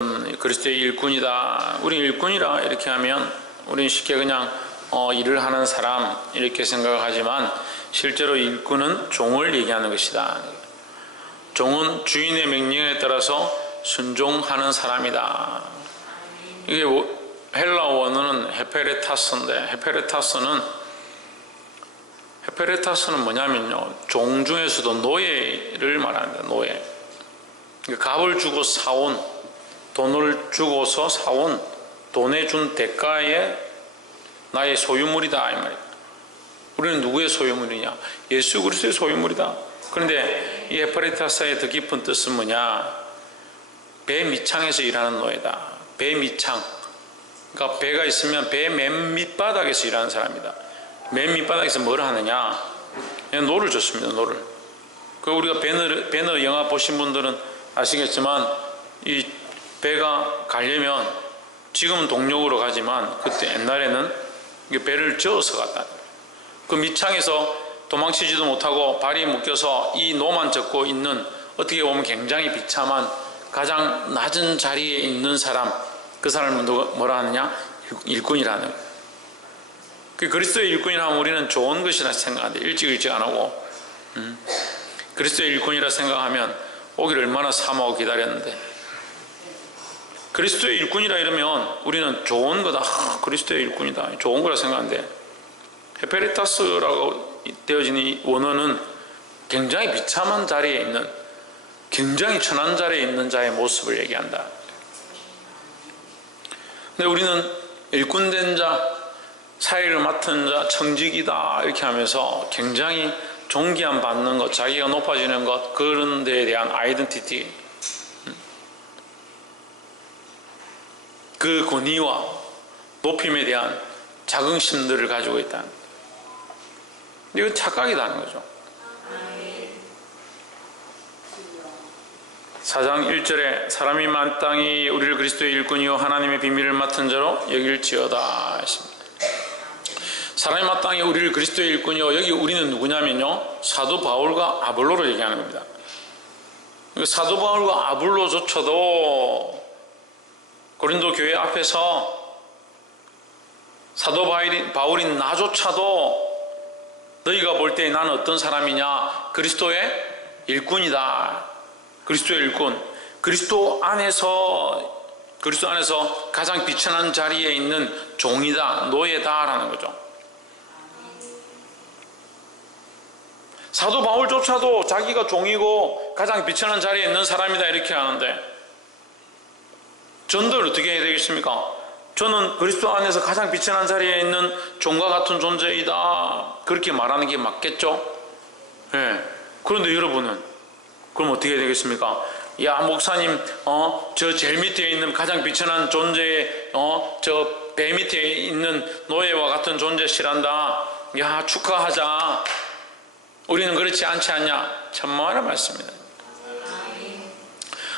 그리스도의 일꾼이다. 우리 일꾼이라 이렇게 하면 우리는 쉽게 그냥 일을 하는 사람 이렇게 생각하지만 실제로 일꾼은 종을 얘기하는 것이다. 종은 주인의 명령에 따라서 순종하는 사람이다. 이게 헬라 원어는 헤페레타스인데 헤페레타스는 뭐냐면요, 종 중에서도 노예를 말합니다. 노예. 값을 주고 사온, 돈을 주고서 사온, 돈에 준 대가에 나의 소유물이다 이 말이에요. 우리는 누구의 소유물이냐? 예수 그리스도의 소유물이다. 그런데 이 헤페레타스의 더 깊은 뜻은 뭐냐? 배 밑창에서 일하는 노예다. 배 밑창. 그러니까 배가 있으면 배 맨 밑바닥에서 일하는 사람이다. 맨 밑바닥에서 뭘 하느냐? 그냥 노를 줬습니다. 노를. 그 우리가 배너 영화 보신 분들은 아시겠지만 이 배가 가려면 지금은 동력으로 가지만 그때 옛날에는 배를 저어서 갔다. 그 밑창에서 도망치지도 못하고 발이 묶여서 이 노만 젓고 있는, 어떻게 보면 굉장히 비참한 가장 낮은 자리에 있는 사람, 그 사람은 뭐라 하느냐? 일꾼이라는 거예요. 그 그리스도의 일꾼이라 하면 우리는 좋은 것이라 생각하는데 일찍 안 하고 그리스도의 일꾼이라 생각하면 오기를 얼마나 사모하고 기다렸는데, 그리스도의 일꾼이라 이러면 우리는 좋은 거다. 그리스도의 일꾼이다. 좋은 거라 생각하는데 헤페레타스라고 되어진 이 원어는 굉장히 비참한 자리에 있는, 굉장히 천한 자리에 있는 자의 모습을 얘기한다. 근데 우리는 일꾼된 자, 사회를 맡은 자, 청직이다 이렇게 하면서 굉장히 존귀함 받는 것, 자기가 높아지는 것, 그런 데에 대한 아이덴티티, 그 권위와 높임에 대한 자긍심들을 가지고 있다. 이건 착각이라는 거죠. 4장 1절에 사람이 마땅히 우리를 그리스도의 일꾼이요 하나님의 비밀을 맡은 자로 여길지어다 하십니다. 사람이 마땅히 우리를 그리스도의 일꾼이요, 여기 우리는 누구냐면요, 사도 바울과 아볼로를 얘기하는 겁니다. 사도 바울과 아볼로조차도 고린도 교회 앞에서 사도 바울인 나조차도 너희가 볼 때 나는 어떤 사람이냐? 그리스도의 일꾼이다. 그리스도의 일꾼. 그리스도 안에서 가장 비천한 자리에 있는 종이다, 노예다라는 거죠. 사도 바울조차도 자기가 종이고 가장 비천한 자리에 있는 사람이다 이렇게 하는데, 전도를 어떻게 해야 되겠습니까? 저는 그리스도 안에서 가장 비천한 자리에 있는 종과 같은 존재이다, 그렇게 말하는 게 맞겠죠? 예. 그런데 여러분은 그럼 어떻게 해야 되겠습니까? 야, 목사님, 저 제일 밑에 있는 가장 비천한 존재의 저 배 밑에 있는 노예와 같은 존재시란다. 야, 축하하자. 우리는 그렇지 않지 않냐? 천만의 말씀입니다.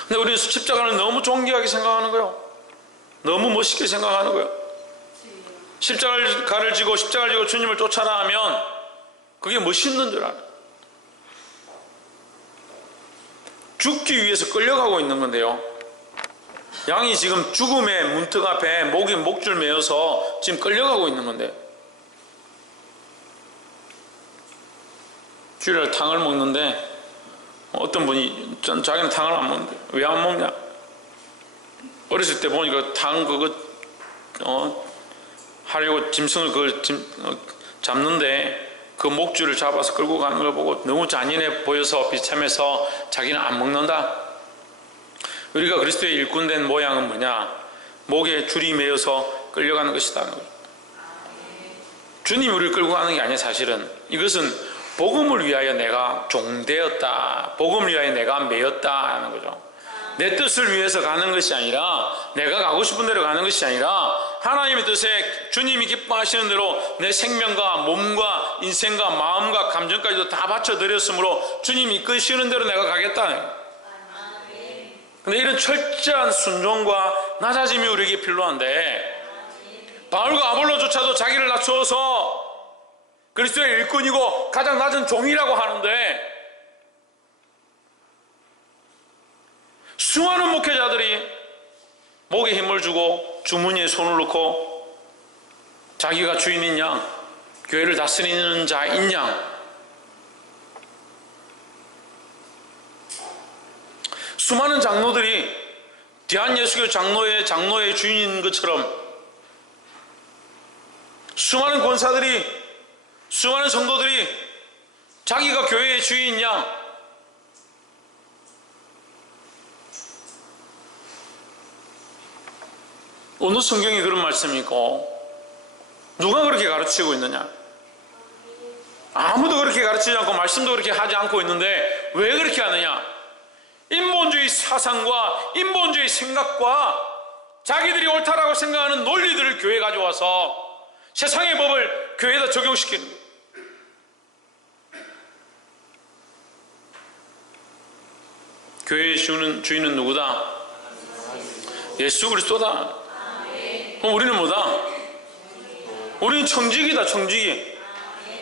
근데 우리는 십자가를 너무 존귀하게 생각하는 거예요. 너무 멋있게 생각하는 거예요. 십자가를 지고 주님을 쫓아라 하면 그게 멋있는 줄 알아요. 죽기 위해서 끌려가고 있는 건데요, 양이 지금 죽음의 문턱 앞에 목줄 매어서 지금 끌려가고 있는 건데, 주일날 탕을 먹는데 어떤 분이 자기는 탕을 안 먹는데 왜 안 먹냐? 어렸을 때 보니까 탕 그거 하려고 짐승을 그걸 잡는데 그 목줄을 잡아서 끌고 가는 걸 보고 너무 잔인해 보여서 비참해서 자기는 안 먹는다. 우리가 그리스도의 일꾼된 모양은 뭐냐? 목에 줄이 매여서 끌려가는 것이다. 주님이 우리를 끌고 가는 게 아니야. 사실은 이것은 복음을 위하여 내가 종되었다, 복음을 위하여 내가 매였다 하는 거죠. 내 뜻을 위해서 가는 것이 아니라, 내가 가고 싶은 대로 가는 것이 아니라 하나님의 뜻에 주님이 기뻐하시는 대로 내 생명과 몸과 인생과 마음과 감정까지도 다 바쳐드렸으므로 주님이 이끄시는 대로 내가 가겠다. 근데 이런 철저한 순종과 낮아짐이 우리에게 필요한데, 바울과 아볼로조차도 자기를 낮추어서 그리스도의 일꾼이고 가장 낮은 종이라고 하는데, 수많은 목회자들이 목에 힘을 주고 주머니에 손을 넣고 자기가 주인인 양, 교회를 다스리는 자인 양, 수많은 장로들이 대한예수교 장로의 주인인 것처럼 수많은 권사들이, 수많은 성도들이 자기가 교회의 주인인 양, 어느 성경이 그런 말씀이 있고 누가 그렇게 가르치고 있느냐? 아무도 그렇게 가르치지 않고 말씀도 그렇게 하지 않고 있는데 왜 그렇게 하느냐? 인본주의 사상과 인본주의 생각과 자기들이 옳다라고 생각하는 논리들을 교회에 가져와서 세상의 법을 교회에다 적용시키는 거예요. 교회의 주인은 누구다? 예수 그리스도다. 그럼 우리는 뭐다? 우리는 청직이다. 청직이.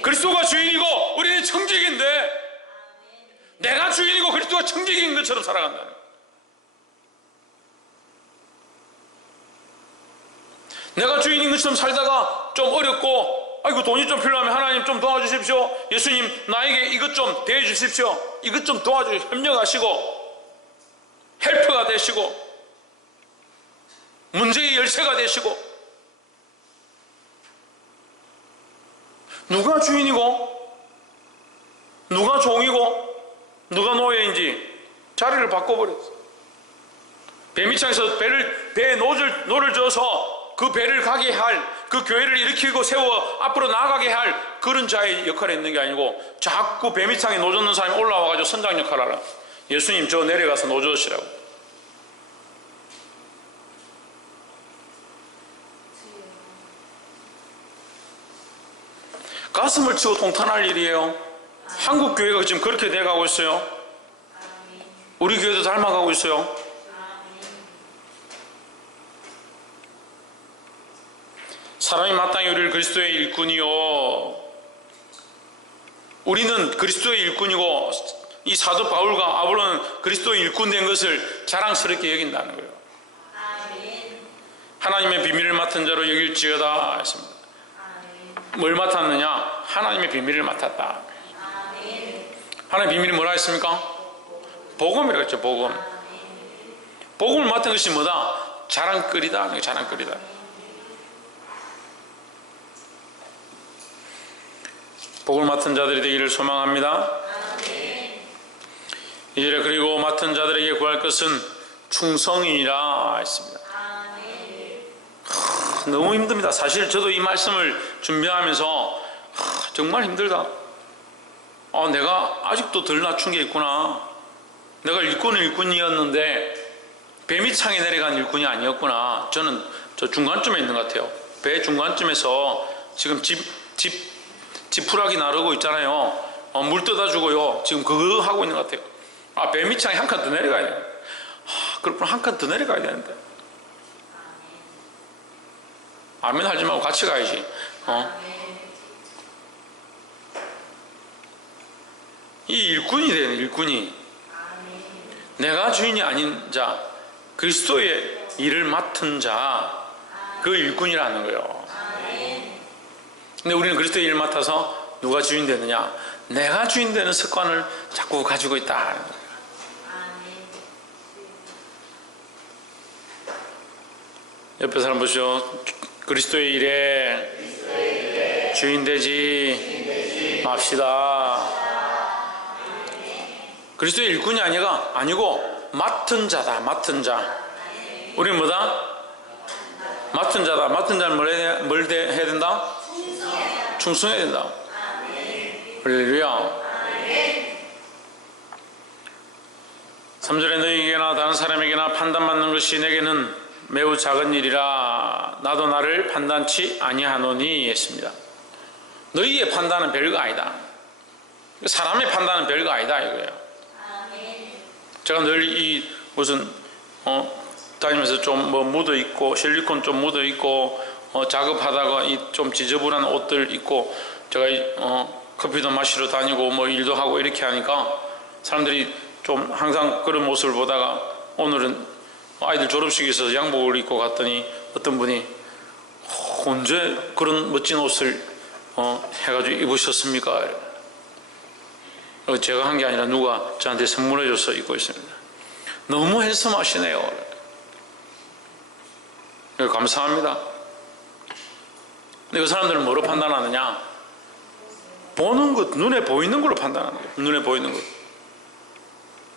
그리스도가 주인이고 우리는 청직인데 내가 주인이고 그리스도가 청직인 것처럼 살아간다는 거예요. 내가 주인인 것처럼 살다가 좀 어렵고 아이고 돈이 좀 필요하면 하나님 좀 도와주십시오. 예수님 나에게 이것 좀 대해주십시오. 이것 좀 도와주십시오. 협력하시고 헬프가 되시고 문제의 열쇠가 되시고. 누가 주인이고 누가 종이고 누가 노예인지 자리를 바꿔버렸어. 배미창에서 배에 노를 저어서 그 배를 가게 할, 그 교회를 일으키고 세워 앞으로 나아가게 할 그런 자의 역할을 했는 게 아니고 자꾸 배미창에 노 젓는 사람이 올라와가지고 선장 역할을 하라. 예수님 저 내려가서 노 저으시라고. 가슴을 치고 통탄할 일이에요. 한국 교회가 지금 그렇게 돼가고 있어요. 우리 교회도 닮아가고 있어요. 사람이 마땅히 우리를 그리스도의 일꾼이요, 우리는 그리스도의 일꾼이고 이 사도 바울과 아볼로는 그리스도의 일꾼 된 것을 자랑스럽게 여긴다는 거예요. 하나님의 비밀을 맡은 자로 여길지어다 했습니다. 뭘 맡았느냐? 하나님의 비밀을 맡았다. 하나님의 비밀이 뭐라 했습니까? 복음이라고 했죠. 복음. 복음을 맡은 것이 뭐다? 자랑거리다. 자랑거리다. 복을 맡은 자들이 되기를 소망합니다. 이제 그리고 맡은 자들에게 구할 것은 충성이라 했습니다. 너무 힘듭니다. 사실 저도 이 말씀을 준비하면서 정말 힘들다. 내가 아직도 덜 낮춘 게 있구나. 내가 일꾼이었는데 배미창에 내려간 일꾼이 아니었구나. 저는 저 중간쯤에 있는 것 같아요. 배 중간쯤에서 지금 지푸라기 나르고 있잖아요. 물 떠다주고요. 지금 그거 하고 있는 것 같아요. 배미창에 한 칸 더 내려가야 돼. 그렇구나. 한 칸 더 내려가야 되는데. 아멘 하지 말고 같이 가야지. 이 일꾼이 되는 일꾼이 내가 주인이 아닌 자, 그리스도의 일을 맡은 자, 그 일꾼이라는 거예요. 근데 우리는 그리스도의 일을 맡아서 누가 주인 되느냐? 내가 주인 되는 습관을 자꾸 가지고 있다. 옆에 사람 보시오. 그리스도의 일에 주인 되지 맙시다. 그리스도의 일꾼이 아니고 맡은 자다. 맡은 자. 우리는 뭐다? 맡은 자다. 맡은 자는 뭘 해야 된다? 충성해야 된다. 할렐루야. 3절에 너희에게나 다른 사람에게나 판단받는 것이 내게는 매우 작은 일이라 나도 나를 판단치 아니하노니 했습니다. 너희의 판단은 별거 아니다. 사람의 판단은 별거 아니다 이거예요. 제가 늘 이 무슨 다니면서 좀 뭐 묻어 있고 실리콘 좀 묻어 있고 작업하다가 이 좀 지저분한 옷들 입고 제가 커피도 마시러 다니고 뭐 일도 하고 이렇게 하니까 사람들이 좀 항상 그런 모습을 보다가 오늘은 아이들 졸업식에 있어서 양복을 입고 갔더니 어떤 분이 언제 그런 멋진 옷을 해가지고 입으셨습니까? 제가 한 게 아니라 누가 저한테 선물해줘서 입고 있습니다. 너무 핸섬하시네요. 감사합니다. 근데 그 사람들은 뭐로 판단하느냐? 보는 것, 눈에 보이는 걸로 판단하는 거예요. 눈에 보이는 것.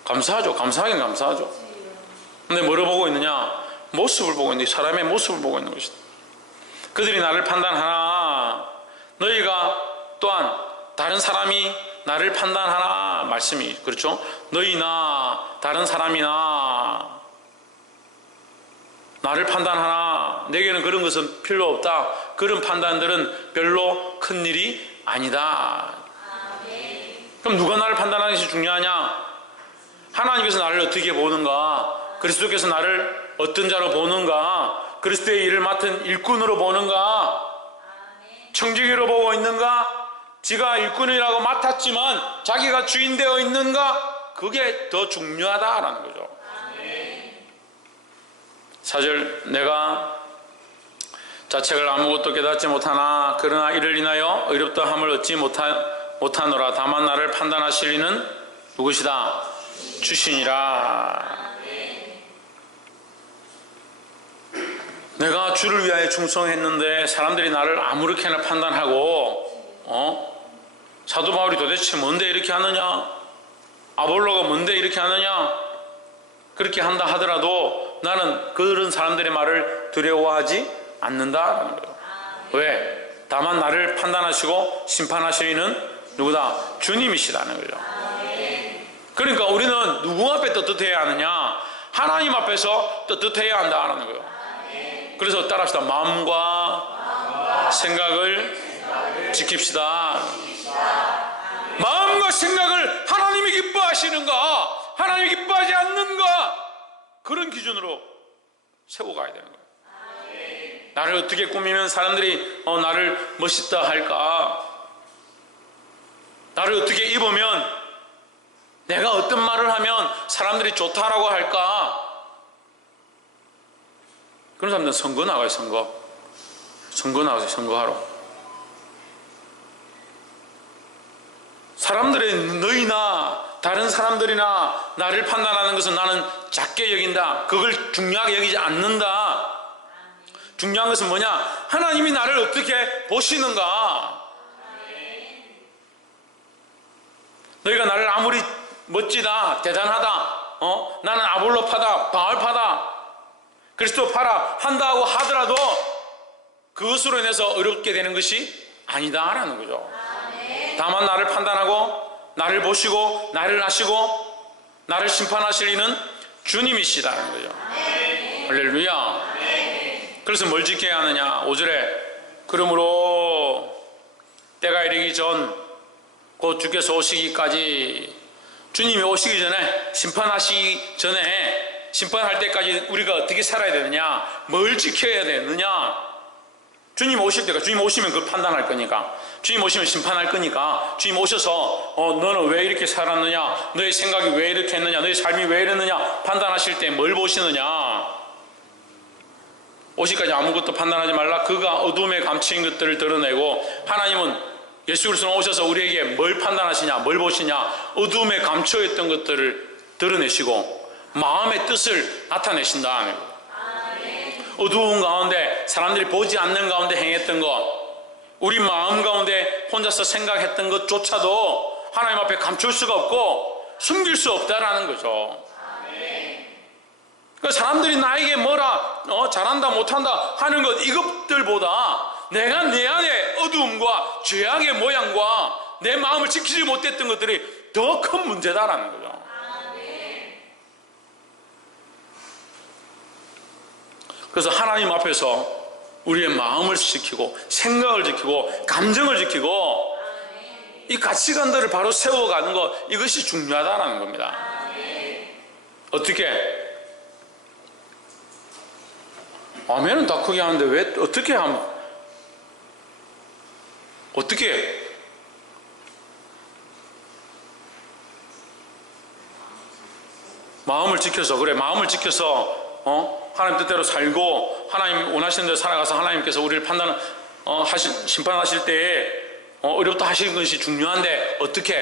감사하죠. 감사하긴 감사하죠. 근데 뭐를 보고 있느냐? 모습을 보고 있는데, 사람의 모습을 보고 있는 것이다. 그들이 나를 판단하나 너희가 또한 다른 사람이 나를 판단하나 말씀이 그렇죠? 너희나 다른 사람이나 나를 판단하나 내게는 그런 것은 필요 없다. 그런 판단들은 별로 큰 일이 아니다. 그럼 누가 나를 판단하는 것이 중요하냐? 하나님께서 나를 어떻게 보는가? 그리스도께서 나를 어떤 자로 보는가? 그리스도의 일을 맡은 일꾼으로 보는가? 청지기로 보고 있는가? 지가 일꾼이라고 맡았지만 자기가 주인 되어 있는가? 그게 더 중요하다라는 거죠. 4절 내가 자책을 아무것도 깨닫지 못하나 그러나 이를 인하여 의롭다함을 얻지 못하노라. 다만 나를 판단하실 이는 누구시다? 주시니라. 내가 주를 위하여 충성했는데 사람들이 나를 아무렇게나 판단하고 사도 바울이 도대체 뭔데 이렇게 하느냐? 아볼로가 뭔데 이렇게 하느냐? 그렇게 한다 하더라도 나는 그런 사람들의 말을 두려워하지 않는다라는 거예요. 왜? 다만 나를 판단하시고 심판하시는 누구다? 주님이시라는 거죠. 그러니까 우리는 누구 앞에 떳떳해야 하느냐? 하나님 앞에서 떳떳해야 한다라는 거예요. 그래서 따라합시다. 마음과 생각을 지킵시다. 마음과 생각을 하나님이 기뻐하시는가? 하나님이 기뻐하지 않는가? 그런 기준으로 세우고 가야 되는 거예요. 나를 어떻게 꾸미면 사람들이 나를 멋있다 할까? 나를 어떻게 입으면 내가 어떤 말을 하면 사람들이 좋다라고 할까? 그런 사람들은 선거 나가요. 선거 나가서 선거하러. 사람들의 너희나 다른 사람들이나 나를 판단하는 것은 나는 작게 여긴다. 그걸 중요하게 여기지 않는다. 중요한 것은 뭐냐? 하나님이 나를 어떻게 보시는가? 너희가 나를 아무리 멋지다, 대단하다, 나는 아볼로파다, 바알파다, 그리스도파라 한다고 하더라도 그것으로 인해서 어렵게 되는 것이 아니다라는 거죠. 다만 나를 판단하고 나를 보시고 나를 아시고 나를 심판하실 이는 주님이시다는 거죠. 할렐루야. 그래서 뭘 지켜야 하느냐? 5절에 그러므로 때가 이르기 전 곧 주께서 오시기까지, 주님이 오시기 전에, 심판하시기 전에, 심판할 때까지 우리가 어떻게 살아야 되느냐? 뭘 지켜야 되느냐? 주님 오실 때가, 주님 오시면 그걸 판단할 거니까, 주님 오시면 심판할 거니까, 주님 오셔서 너는 왜 이렇게 살았느냐? 너의 생각이 왜 이렇게 했느냐? 너의 삶이 왜 이랬느냐? 판단하실 때 뭘 보시느냐? 오실까지 아무것도 판단하지 말라. 그가 어둠에 감추인 것들을 드러내고, 하나님은 예수 그리스도는 오셔서 우리에게 뭘 판단하시냐, 뭘 보시냐? 어둠에 감춰있던 것들을 드러내시고 마음의 뜻을 나타내신다. 어두운 가운데, 사람들이 보지 않는 가운데 행했던 것, 우리 마음 가운데 혼자서 생각했던 것조차도 하나님 앞에 감출 수가 없고 숨길 수 없다라는 거죠. 그러니까 사람들이 나에게 뭐라 잘한다 못한다 하는 것, 이것들보다 내가 내 안에 어두움과 죄악의 모양과 내 마음을 지키지 못했던 것들이 더 큰 문제다라는 거죠. 그래서 하나님 앞에서 우리의 마음을 지키고 생각을 지키고 감정을 지키고 이 가치관들을 바로 세워가는 것, 이것이 중요하다는 겁니다. 어떻게? 아멘은 다 크게 하는데 왜 어떻게 하면, 어떻게? 마음을 지켜서, 그래, 마음을 지켜서 하나님 뜻대로 살고 하나님 원하시는 대로 살아가서 하나님께서 우리를 심판하실 때에 어렵다 하시는 것이 중요한데 어떻게?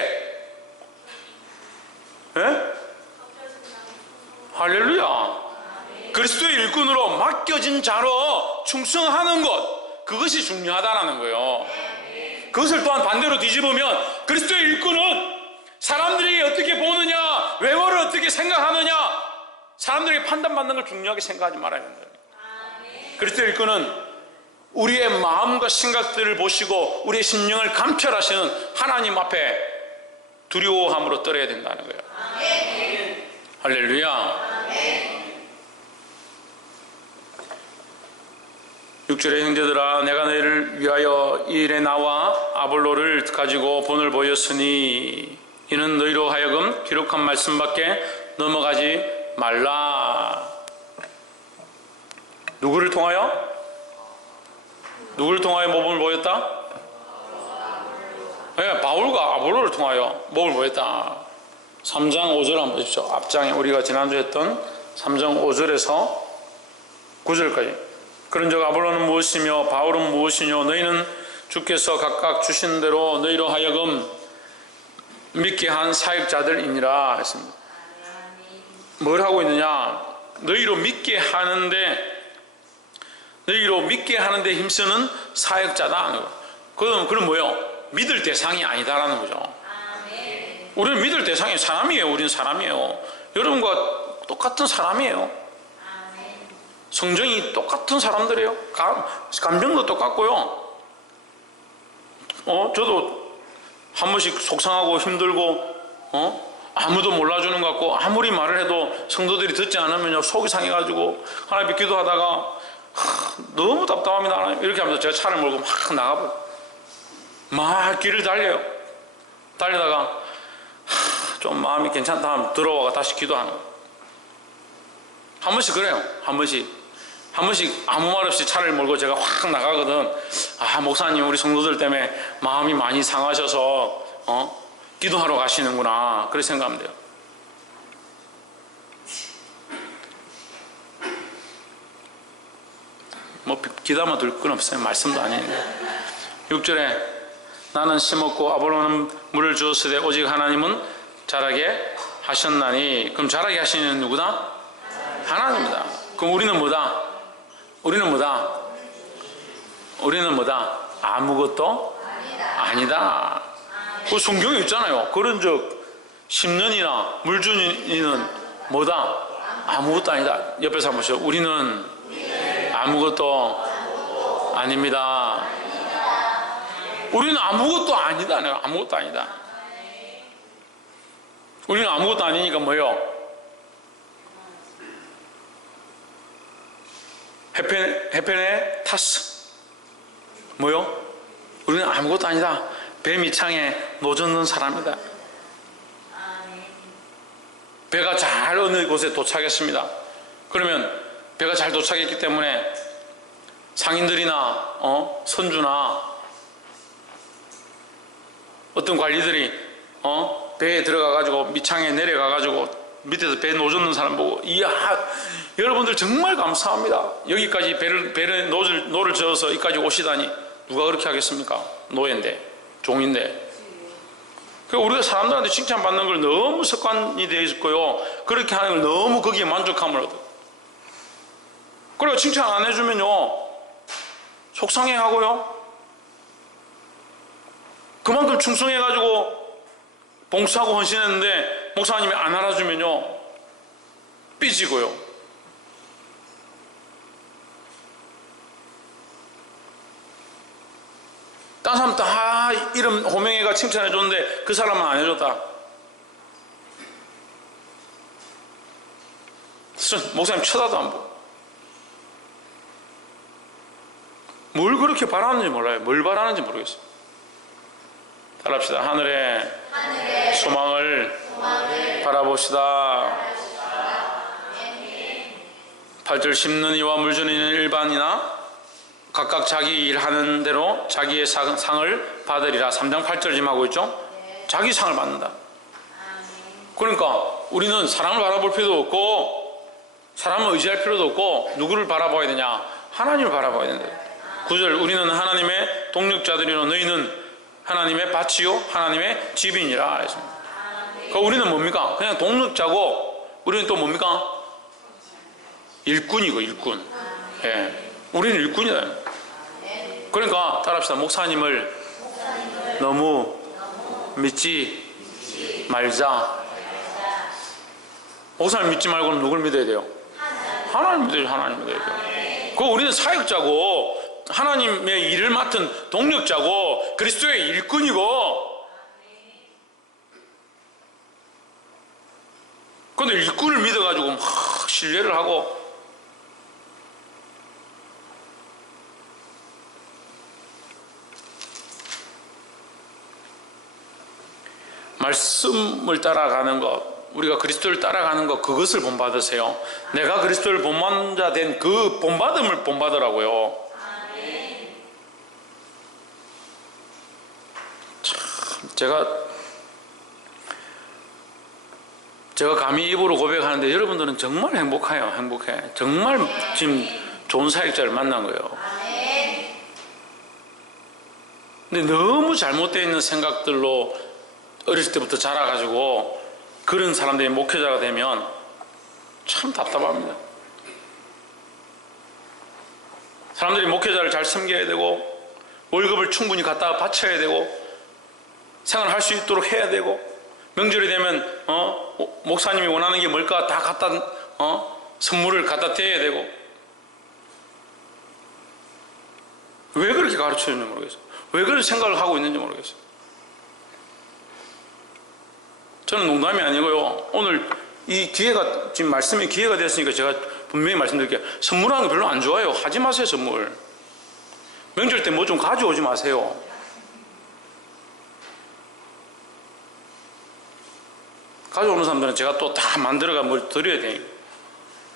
예? 할렐루야. 그리스도의 일꾼으로 맡겨진 자로 충성하는 것, 그것이 중요하다는 거예요. 그것을 또한 반대로 뒤집으면 그리스도의 일꾼은 사람들이 어떻게 보느냐, 외모를 어떻게 생각하느냐, 사람들에게 판단받는 걸 중요하게 생각하지 말아야 된다. 그리스도의 일꾼은 우리의 마음과 생각들을 보시고 우리의 심령을 감찰하시는 하나님 앞에 두려워함으로 떨어야 된다는 거예요. 할렐루야. 6절에 형제들아 내가 너희를 위하여 이 일에 나와 아볼로를 가지고 본을 보였으니 이는 너희로 하여금 기록한 말씀밖에 넘어가지 말라. 누구를 통하여? 누구를 통하여 모범을 보였다? 네, 바울과 아볼로를 통하여 모범을 보였다. 3장 5절 한번 보십시오. 앞장에 우리가 지난주에 했던 3장 5절에서 9절까지. 그런즉 아볼로는 무엇이며 바울은 무엇이뇨? 너희는 주께서 각각 주신 대로 너희로 하여금 믿게 한 사역자들이니라 했습니다. 뭘 하고 있느냐? 너희로 믿게 하는데 힘쓰는 사역자다. 그럼 뭐요? 믿을 대상이 아니다라는 거죠. 우리는 믿을 대상이 사람이에요. 우리는 사람이에요. 여러분과 똑같은 사람이에요. 성정이 똑같은 사람들이에요. 감정도 똑같고요. 저도 한 번씩 속상하고 힘들고 아무도 몰라주는 것 같고 아무리 말을 해도 성도들이 듣지 않으면 속이 상해가지고 하나님께 기도하다가 너무 답답합니다. 하나님. 이렇게 하면서 제가 차를 몰고 막 나가버려요. 막 길을 달리다가 좀 마음이 괜찮다 하면 들어와가 다시 기도하는 거예요. 한 번씩 그래요. 한 번씩 아무 말 없이 차를 몰고 제가 확 나가거든. 목사님 우리 성도들 때문에 마음이 많이 상하셔서 기도하러 가시는구나. 그렇게 생각하면 돼요. 뭐 기다만 둘 건 없어요. 말씀도 아니에요. 6절에 나는 심었고 아볼로는 물을 주었으되 오직 하나님은 자라게 하셨나니. 그럼 자라게 하시는 누구다? 하나님이다. 그럼 우리는 뭐다? 아무것도 아니다. 그 성경에 있잖아요. 그런즉 10년이나 물 주는 이는 뭐다? 아무것도 아니다. 옆에서 한번 보시죠. 우리는 아무것도 아닙니다. 우리는 아무것도 아니다. 아무것도 아니다. 우리는 아무것도 아니니까 뭐요? 해변에 탔어. 뭐요? 우리는 아무것도 아니다. 배 밑창에 노젓는 사람이다. 배가 잘 어느 곳에 도착했습니다. 그러면 배가 잘 도착했기 때문에 상인들이나 선주나 어떤 관리들이 배에 들어가가지고 밑창에 내려가가지고 밑에서 배 노젓는 사람 보고 이야 여러분들 정말 감사합니다. 여기까지 배를 노를 저어서 여기까지 오시다니 누가 그렇게 하겠습니까? 노예인데 종인데. 그러니까 우리가 사람들한테 칭찬받는 걸 너무 습관이 되어 있고요. 그렇게 하는 걸 너무 거기에 만족함을 얻어요. 그리고 칭찬 안 해주면요 속상해하고요. 그만큼 충성해가지고 봉사하고 헌신했는데 목사님이 안 알아주면요 삐지고요. 딴 사람 다 이름 호명해가 칭찬해줬는데 그 사람은 안 해줬다. 목사님 쳐다도 안 보고. 뭘 그렇게 바라는지 몰라요. 뭘 바라는지 모르겠어요. 따라합시다. 하늘의 소망을 바라봅시다. 8절 심는 이와 물 주는 이는 일반이나 각각 자기 일하는 대로 자기의 상을 받으리라. 3장 8절 지금 하고 있죠? 자기 상을 받는다. 그러니까 우리는 사람을 바라볼 필요도 없고 사람을 의지할 필요도 없고 누구를 바라봐야 되냐? 하나님을 바라봐야 된다. 9절 우리는 하나님의 동력자들이로 너희는 하나님의 밭이요 하나님의 집이니라 했습니다. 그러니까 우리는 뭡니까? 그냥 동력자고 우리는 또 뭡니까? 일꾼이고 일꾼. 예, 우리는 일꾼이다. 그러니까 따라합시다. 목사님을 너무 믿지 말자. 목사님 믿지 말고는 누굴 믿어야 돼요? 하나님 믿어야죠. 하나님 믿어야 돼요. 그 우리는 사역자고 하나님의 일을 맡은 동력자고 그리스도의 일꾼이고. 그런데 일꾼을 믿어가지고 막 신뢰를 하고 말씀을 따라가는 것, 우리가 그리스도를 따라가는 것, 그것을 본받으세요. 내가 그리스도를 본받는 자 된 그 본받음을 본받으라고요. 참, 제가 감히 입으로 고백하는데 여러분들은 정말 행복해요. 행복해. 정말 지금 좋은 사역자를 만난 거예요. 근데 너무 잘못되어 있는 생각들로 어렸을 때부터 자라가지고 그런 사람들이 목회자가 되면 참 답답합니다. 사람들이 목회자를 잘 섬겨야 되고 월급을 충분히 갖다 바쳐야 되고 생활할 수 있도록 해야 되고 명절이 되면 목사님이 원하는 게 뭘까 다 갖다 선물을 갖다 대야 되고. 왜 그렇게 가르쳐주는지 모르겠어요. 왜 그런 생각을 하고 있는지 모르겠어요. 저는 농담이 아니고요. 오늘 이 기회가 지금 말씀의 기회가 됐으니까 제가 분명히 말씀드릴게요. 선물하는 거 별로 안 좋아요. 하지 마세요. 선물. 명절 때 뭐 좀 가져오지 마세요. 가져오는 사람들은 제가 또 다 만들어가 뭘 드려야 돼요.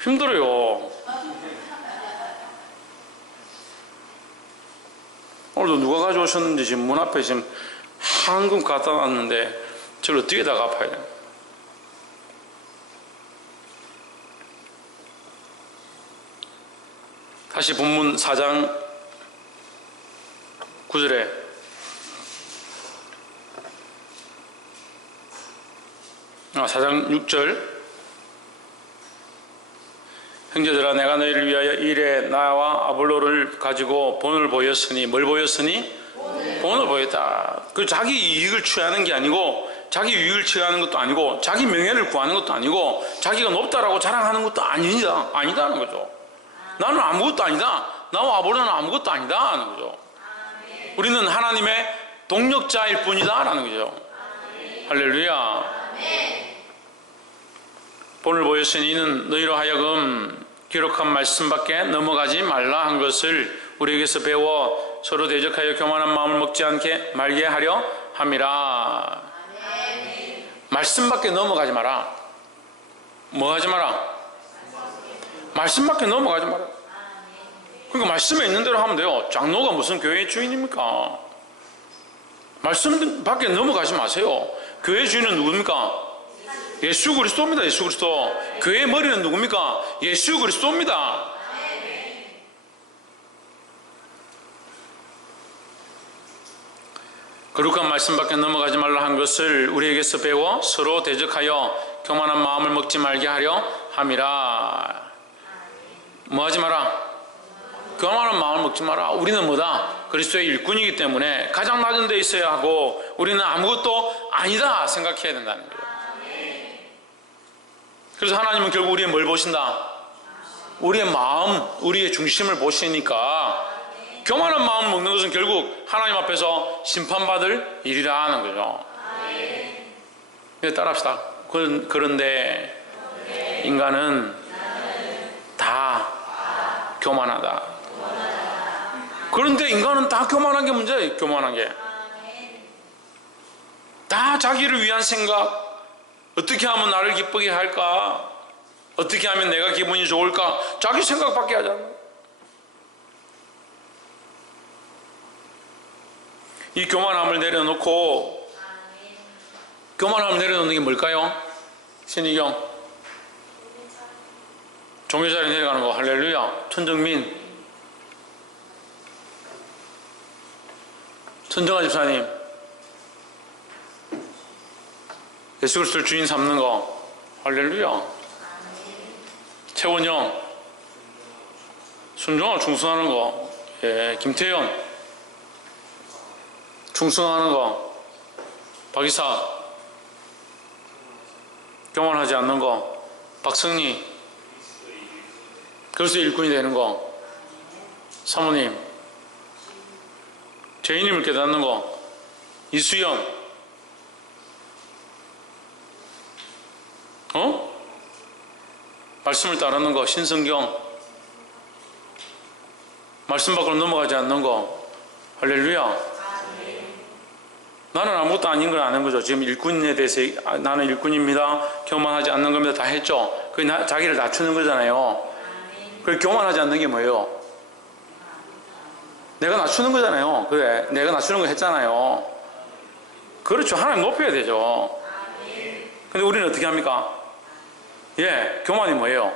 힘들어요. 오늘도 누가 가져오셨는지 지금 문 앞에 지금 한금 갖다 놨는데 저를 어떻게 다 갚아야 돼요? 다시 본문 4장 9절에 아, 4장 6절 형제들아 내가 너희를 위하여 일에 나와 아볼로를 가지고 본을 보였으니 뭘 보였으니? 본을 보였다. 그 자기 이익을 취하는 게 아니고 자기 유익을 취하는 것도 아니고 자기 명예를 구하는 것도 아니고 자기가 높다라고 자랑하는 것도 아니다는 거죠. 나는 아무것도 아니다. 나와 아볼로는 아무것도 아니다 하는 거죠. 우리는 하나님의 동력자일 뿐이다 라는 거죠. 할렐루야. 본을 보였으니 이는 너희로 하여금 기록한 말씀밖에 넘어가지 말라 한 것을 우리에게서 배워 서로 대적하여 교만한 마음을 먹지 않게 말게 하려 함이라. 말씀밖에 넘어가지 마라. 뭐 하지 마라? 말씀밖에 넘어가지 마라. 그러니까 말씀에 있는 대로 하면 돼요. 장로가 무슨 교회의 주인입니까? 말씀 밖에 넘어가지 마세요. 교회의 주인은 누굽니까? 예수 그리스도입니다. 예수 그리스도. 교회의 머리는 누굽니까? 예수 그리스도입니다. 거룩한 말씀밖에 넘어가지 말라 한 것을 우리에게서 배워 서로 대적하여 교만한 마음을 먹지 말게 하려 함이라. 뭐 하지 마라? 교만한 마음을 먹지 마라. 우리는 뭐다? 그리스도의 일꾼이기 때문에 가장 낮은 데 있어야 하고 우리는 아무것도 아니다 생각해야 된다는 거예요. 그래서 하나님은 결국 우리의 뭘 보신다? 우리의 마음, 우리의 중심을 보시니까 교만한 마음을 먹는 것은 결국 하나님 앞에서 심판받을 일이라 하는 거죠. 네, 따라합시다. 그런데 인간은 다 교만하다. 그런데 인간은 다 교만한 게 문제예요. 교만한 게. 다 자기를 위한 생각, 어떻게 하면 나를 기쁘게 할까? 어떻게 하면 내가 기분이 좋을까? 자기 생각밖에 하지 않아요. 이 교만함을 내려놓고, 교만함을 내려놓는 게 뭘까요? 신희경. 종교 자리 내려가는 거 할렐루야. 천정민, 천정아 집사님, 예수 그리스도를 주인 삼는 거 할렐루야. 최원영, 순종하고 충성하는 거, 예. 김태현, 충성하는 거, 박이사, 교만하지 않는 거, 박성리, 그리스도의 일꾼이 되는 거, 사모님, 죄인임을 깨닫는 거, 이수연, 말씀을 따르는 거, 신성경, 말씀 밖으로 넘어가지 않는 거, 할렐루야. 나는 아무것도 아닌 걸 아는 거죠. 지금 일꾼에 대해서 나는 일꾼입니다, 교만하지 않는 겁니다, 다 했죠. 그게 자기를 낮추는 거잖아요. 그래, 교만하지 않는 게 뭐예요? 내가 낮추는 거잖아요. 그래, 내가 낮추는 거 했잖아요. 그렇죠. 하나님 높여야 되죠. 근데 우리는 어떻게 합니까? 예, 교만이 뭐예요?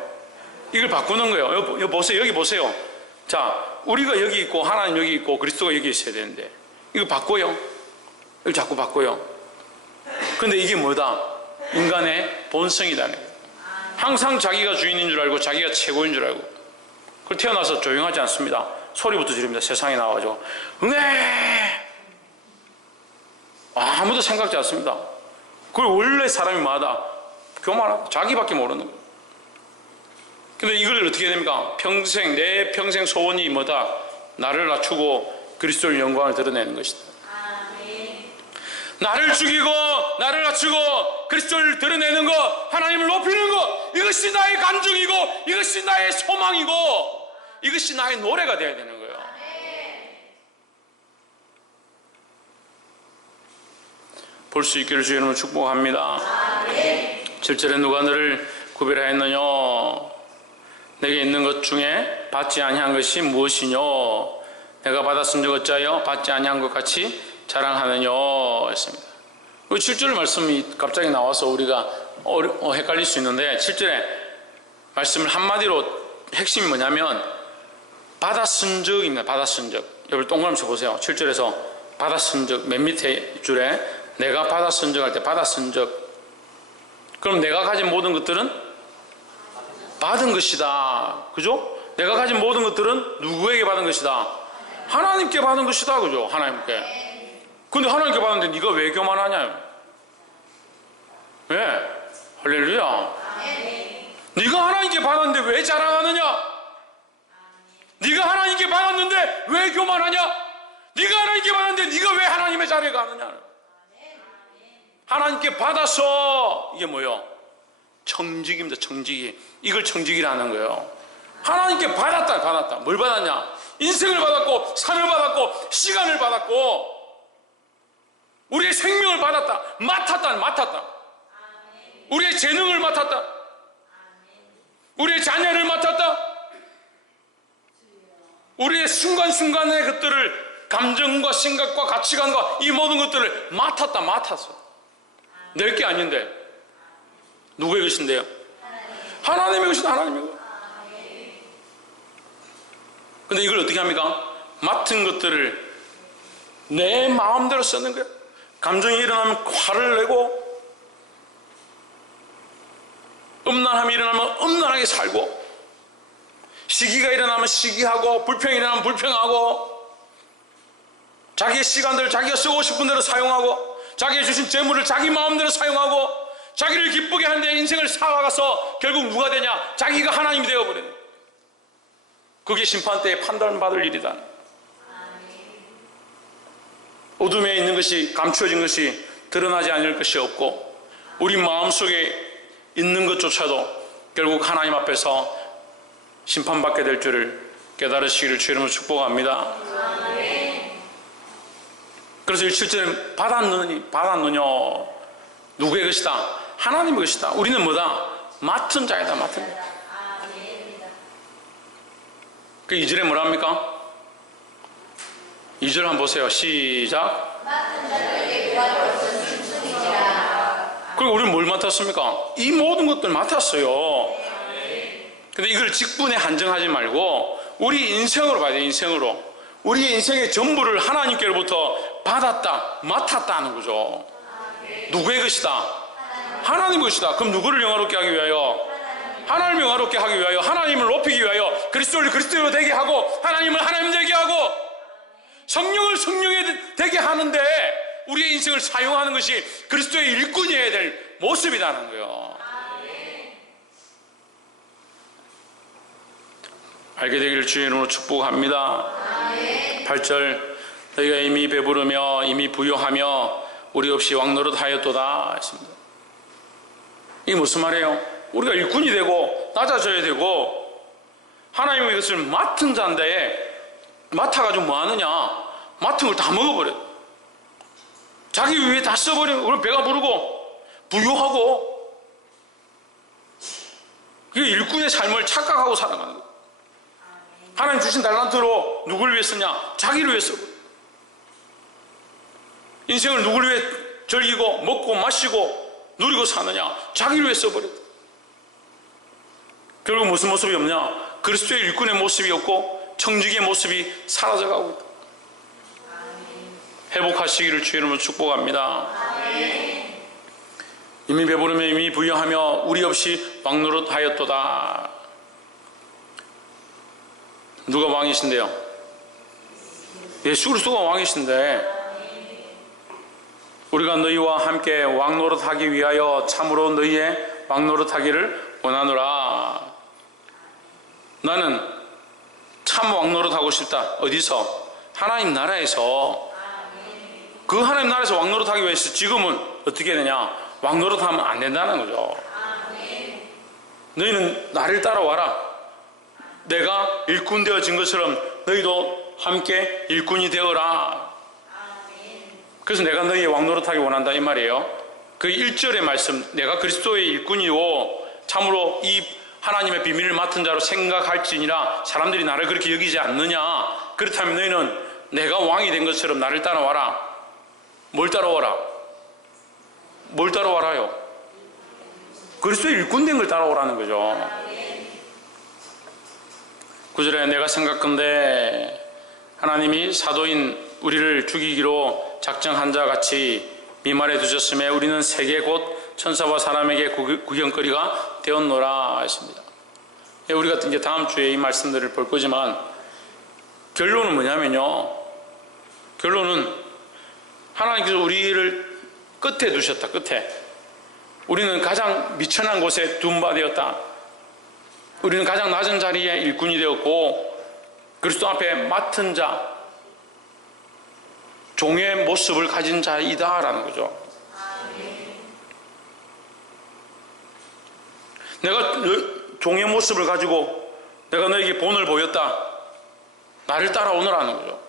이걸 바꾸는 거예요. 여기 보세요. 여기 보세요. 자, 우리가 여기 있고 하나님 여기 있고 그리스도가 여기 있어야 되는데 이거 바꿔요. 이걸 자꾸 바꿔요. 근데 이게 뭐다? 인간의 본성이다. 항상 자기가 주인인 줄 알고 자기가 최고인 줄 알고. 그걸 태어나서 조용하지 않습니다. 소리부터 지릅니다. 세상에 나와가지고 네! 아무도 생각지 않습니다. 그걸 원래 사람이 마다 교만하다. 자기밖에 모르는 거예요. 근데 이걸 어떻게 해야 됩니까? 평생, 내 평생 소원이 뭐다? 나를 낮추고 그리스도의 영광을 드러내는 것이다. 나를 죽이고 나를 낮추고 그리스도를 드러내는 것, 하나님을 높이는 것, 이것이 나의 간증이고 이것이 나의 소망이고 이것이 나의 노래가 되어야 되는 거예요. 볼 수 있기를 주의 이름으로 축복합니다. 7절에 누가 너를 구별하였느냐? 내게 있는 것 중에 받지 아니한 것이 무엇이뇨? 내가 받았은 적 어찌하여 받지 아니한 것 같이 자랑하느냐 했습니다. 7절 말씀이 갑자기 나와서 우리가 헷갈릴 수 있는데 7절에 말씀을 한마디로 핵심이 뭐냐면 받았은 적입니다. 받았은 적. 여러분 동그라미 쳐보세요. 7절에서 받았은 적, 맨 밑에 줄에 내가 받았은 적 할 때 받았은 적. 그럼 내가 가진 모든 것들은 받은 것이다. 그죠? 내가 가진 모든 것들은 누구에게 받은 것이다? 하나님께 받은 것이다. 그죠? 하나님께. 근데 하나님께 받았는데 네가 왜 교만하냐? 왜? 할렐루야. 네가 하나님께 받았는데 왜 자랑하느냐? 네가 하나님께 받았는데 왜 교만하냐? 네가 하나님께 받았는데 네가 왜 하나님의 자리에 가느냐? 하나님께 받아서 이게 뭐예요? 청직입니다. 청직이. 이걸 청직이라는 거예요. 하나님께 받았다. 뭘 받았냐? 인생을 받았고 산을 받았고 시간을 받았고 우리의 생명을 받았다. 맡았다. 우리의 재능을 맡았다. 우리의 자녀를 맡았다. 우리의 순간순간의 것들을 감정과 생각과 가치관과 이 모든 것들을 맡았어. 낼 게 아닌데 누구의 것인데요? 하나님의 것이다. 하나님의 것. 근데 이걸 어떻게 합니까? 맡은 것들을 내 마음대로 쓰는 거예요. 감정이 일어나면 화를 내고 음란함이 일어나면 음란하게 살고 시기가 일어나면 시기하고 불평이 일어나면 불평하고 자기의 시간들을 자기가 쓰고 싶은 대로 사용하고 자기가 주신 재물을 자기 마음대로 사용하고 자기를 기쁘게 하는데 인생을 살아가서 결국 누가 되냐? 자기가 하나님이 되어버리는. 그게 심판 때에 판단받을 일이다. 어둠에 있는 것이 감추어진 것이 드러나지 않을 것이 없고 우리 마음속에 있는 것조차도 결국 하나님 앞에서 심판받게 될 줄을 깨달으시기를 주의 이름으로 축복합니다. 그래서 7절에 받았느냐 누구의 것이다? 하나님의 것이다. 우리는 뭐다? 맡은 자이다. 맡은 자. 그 2절에 뭐라 합니까? 2절 한번 보세요. 시작. 그리고 우리는 뭘 맡았습니까? 이 모든 것들 맡았어요. 근데 이걸 직분에 한정하지 말고 우리 인생으로 봐야 돼요. 인생으로. 우리의 인생의 전부를 하나님께로부터 받았다, 맡았다는 거죠. 누구의 것이다? 하나님의 것이다. 그럼 누구를 영화롭게 하기 위하여? 하나님을 영화롭게 하기 위하여, 하나님을 높이기 위하여, 그리스도를 그리스도로 되게 하고, 하나님을 하나님 되게 하고, 성령을 성령에 되게 하는데 우리의 인생을 사용하는 것이 그리스도의 일꾼이어야 될 모습이라는 거예요. 알게 되기를 주의 이름으로 축복합니다. 8절, 너희가 이미 배부르며 이미 부요하며 우리 없이 왕노릇하였도다 했습니다. 이게 무슨 말이에요? 우리가 일꾼이 되고 낮아져야 되고 하나님의 것을 맡은 자인데 맡아가지고 뭐 하느냐? 맡은 걸 다 먹어버려. 자기 위해 다 써버리고 그럼 배가 부르고 부요하고, 그게 일꾼의 삶을 착각하고 살아가는 거예요. 하나님 주신 달란트로 누구를 위해 쓰냐? 자기를 위해 써버려. 인생을 누구를 위해 즐기고 먹고 마시고 누리고 사느냐? 자기를 위해 써버려. 결국 무슨 모습이 없냐? 그리스도의 일꾼의 모습이 없고 청지기의 모습이 사라져가고 있다. 회복하시기를 주의 이름으로 축복합니다. 이미 배부르며 이미 부유하며 우리 없이 왕노릇하였도다. 누가 왕이신데요? 예수 그리스도가 왕이신데 우리가 너희와 함께 왕노릇하기 위하여 참으로 너희의 왕노릇하기를 원하노라. 나는 참 왕노릇하고 싶다. 어디서? 하나님 나라에서. 그 하나님 나라에서 왕노릇하기 위해서 지금은 어떻게 되냐? 왕노릇하면 안 된다는 거죠. 너희는 나를 따라와라. 내가 일꾼 되어진 것처럼 너희도 함께 일꾼이 되어라. 그래서 내가 너희의 왕노릇하기 원한다 이 말이에요. 그 1절의 말씀, 내가 그리스도의 일꾼이요 참으로 이 하나님의 비밀을 맡은 자로 생각할지니라. 사람들이 나를 그렇게 여기지 않느냐? 그렇다면 너희는 내가 왕이 된 것처럼 나를 따라와라. 뭘 따라와라? 뭘 따라와라요? 그리스도의 일꾼 된 걸 따라오라는 거죠. 9절에 내가 생각건대 하나님이 사도인 우리를 죽이기로 작정한 자 같이 미말해 두셨음에 우리는 세계 곧 천사와 사람에게 구경거리가 되었노라 했습니다. 우리가 이제 다음 주에 이 말씀들을 볼 거지만 결론은 뭐냐면요. 결론은 하나님께서 우리를 끝에 두셨다. 끝에. 우리는 가장 미천한 곳에 둔 바 되었다. 우리는 가장 낮은 자리에 일꾼이 되었고 그리스도 앞에 맡은 자, 종의 모습을 가진 자이다라는 거죠. 내가 종의 모습을 가지고 내가 너에게 본을 보였다. 나를 따라오너라는 거죠.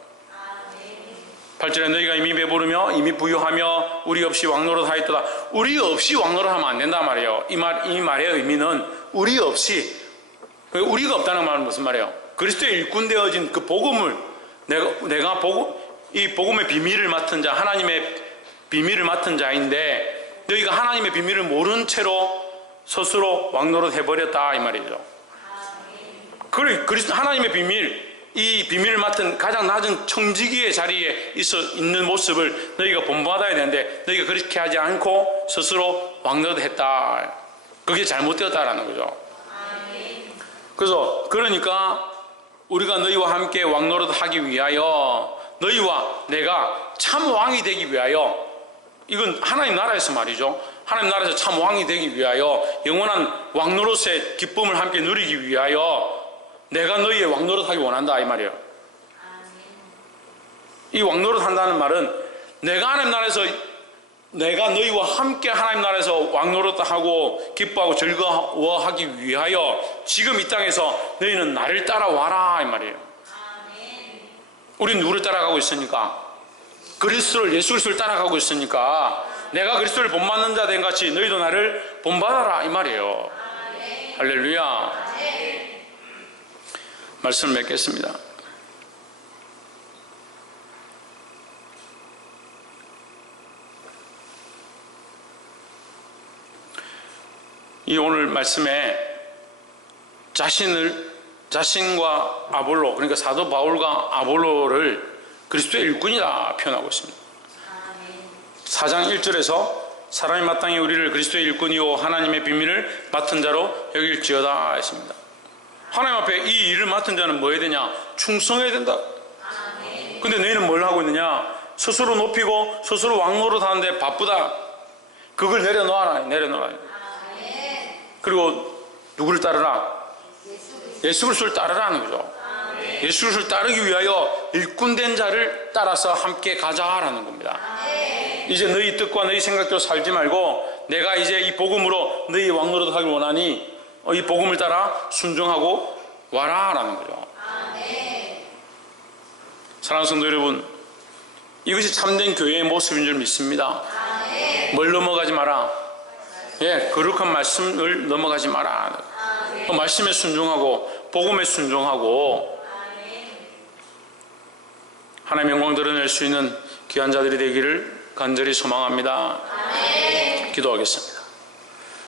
8절에 너희가 이미 배부르며 이미 부유하며 우리 없이 왕노릇하였도다. 우리 없이 왕노릇하면 안 된단 말이에요. 이 말의 의미는 우리 없이, 우리가 없다는 말은 무슨 말이에요? 그리스도의 일꾼 되어진 그 복음을 내가 이 복음의 비밀을 맡은 자, 하나님의 비밀을 맡은 자인데 너희가 하나님의 비밀을 모른 채로 스스로 왕노릇 해버렸다 이 말이죠. 그래, 그리스도 하나님의 비밀, 이 비밀을 맡은 가장 낮은 청지기의 자리에 있는 모습을 너희가 본받아야 되는데 너희가 그렇게 하지 않고 스스로 왕노릇 했다. 그게 잘못되었다라는 거죠. 그래서 그러니까 우리가 너희와 함께 왕노릇 하기 위하여 너희와 내가 참 왕이 되기 위하여, 이건 하나님 나라에서 말이죠. 하나님 나라에서 참 왕이 되기 위하여 영원한 왕노릇의 기쁨을 함께 누리기 위하여 내가 너희의 왕노릇하기 원한다 이 말이에요. 이 왕노릇 한다는 말은 내가 하나님 나라에서 내가 너희와 함께 하나님 나라에서 왕노릇하고 기뻐하고 즐거워하기 위하여 지금 이 땅에서 너희는 나를 따라와라 이 말이에요. 우리는 누구를 따라가고 있으니까? 그리스도를, 예수 그리스도를 따라가고 있으니까 내가 그리스도를 본받는 자 된 같이 너희도 나를 본받아라 이 말이에요. 할렐루야. 말씀을 맺겠습니다. 이 오늘 말씀에 자신과 아볼로, 그러니까 사도 바울과 아볼로를 그리스도의 일꾼이라 표현하고 있습니다. 4장 1절에서 사람이 마땅히 우리를 그리스도의 일꾼이요 하나님의 비밀을 맡은 자로 여길지어다 했습니다. 하나님 앞에 이 일을 맡은 자는 뭐 해야 되냐? 충성해야 된다. 근데 너희는 뭘 하고 있느냐? 스스로 높이고 스스로 왕노릇 하는데 바쁘다. 그걸 내려놓아라. 그리고 누구를 따르라? 예수 그리스도를 따르라는 거죠. 예수 그리스도를 따르기 위하여 일꾼된 자를 따라서 함께 가자라는 겁니다. 이제 너희 뜻과 너희 생각대로 살지 말고 내가 이제 이 복음으로 너희 왕노릇 하길 원하니 이 복음을 따라 순종하고 와라라는 거죠. 사랑하는 성도 여러분, 이것이 참된 교회의 모습인 줄 믿습니다. 뭘 넘어가지 마라. 거룩한 말씀을 넘어가지 마라. 말씀에 순종하고 복음에 순종하고 하나님의 영광 드러낼 수 있는 귀한 자들이 되기를 간절히 소망합니다. 기도하겠습니다.